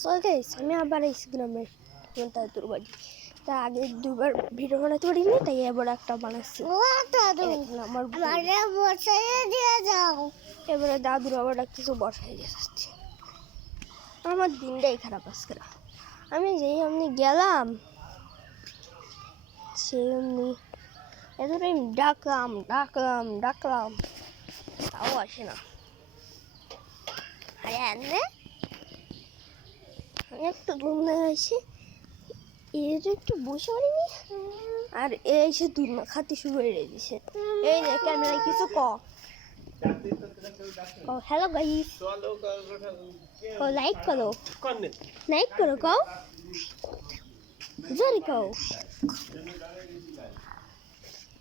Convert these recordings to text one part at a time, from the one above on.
So guys আমি আবার এসে গ্রামের তাদের বাড়ি তা আগে দুবার ভিডিও বানাতে পারিনি তাই এবার একটা বানাচ্ছি। আমার বউ। বসাই দিয়ে যাও। এবারে দাদুর আবার কিছু বসাই দিয়ে যাচ্ছে। আমার দিনটাই খারাপ আজকে আমি যেই এমনি গেলাম সেই এমনি এতটা আমি ডাকলাম ডাকলাম ডাকলাম। তাও আসে না। আরে আমি একটু ঘুম গেছি এর একটু বসে পড়িনি আর এ এসে দুধ না খাতে শুরু করে দিয়েছে এই যে ক্যামেরায় কিছু ক। হ্যালো গাইস ও লাইক করো। লাইক করো, কও। জোরে কও।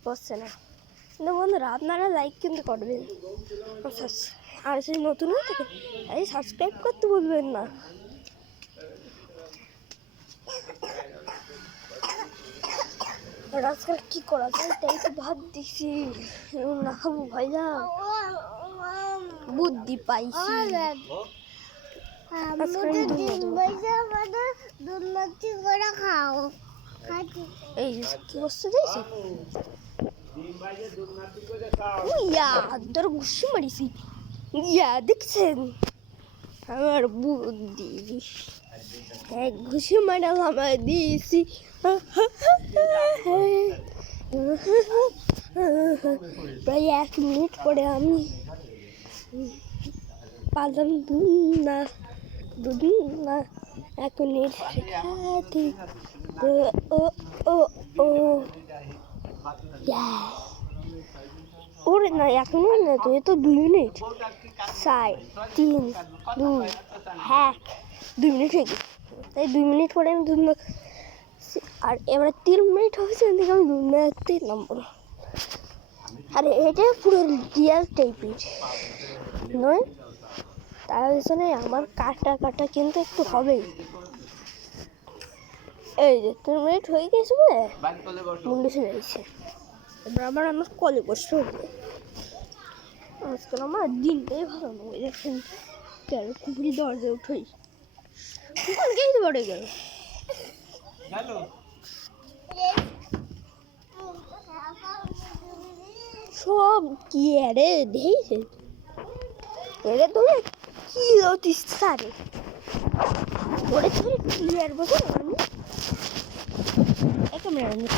বসছে না। কিন্তু বন্ধুরা, আপনারা লাইক কিন্তু করবেন। আর সেই নতুন হয়ে থাকে সাবস্ক্রাইব করতে বলবেন না। আর আজকাল কি করা যায় তাই তো ভাবতেছি। না খাব ভাইয়া। বুদ্ধি পাইছি। এই কি বস্তু দিয়েছে? ইয়া ধর ঘুষি মারিছি। ইয়া দেখছেন? আমার বুদ্ধি। এক ঘুষি মারাল আমার দিয়েছি। প্রায় এক মিনিট পরে আমি পালাম না দুধ না এক মিনিট। ও ও ও. ওরে না, এক মিনিট না তো তো দুই মিনিট। চার, তিন, দুই, এক, দুই মিনিট হয়ে গেছে। তাই দুই মিনিট পরে আমি দুধ আর এবারে তিন মিনিট হয়েছে এদিকে আমি দুধ নাড়তে নামবো আর এটা পুরো রিয়াল টাইপের নয়, তার পিছনে আমার কাটা কাটা কিন্তু একটু হবেই। এই যে, তিন মিনিট হয়ে গেছে বলে, মুন্ডু যাচ্ছে আবার আমার কলে হবে আজকাল আমার দিনটাই ভালো নয় দেখেন কেন কুকুরি দরজা উঠেই। কুকুর গেই তো বড় গেল। সব কি আরে দেখেছে এরে তুমি কি লতিস সারে ওরে তুমি কি আর বসে আমি এক মিনিট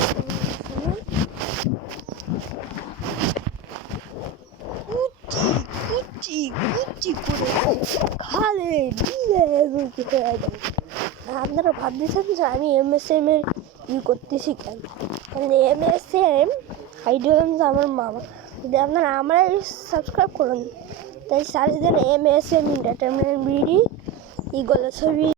খালে আপনারা ভাবতেছেন যে আমি এম এস এম এর ই করতেছি কেন? কারণ এম এস এম আইডিয়া আমার মামা। যদি আপনারা আমার সাবস্ক্রাইব করুন তাই সার্চ দেন MSM S M entertainment BD eagle ছবি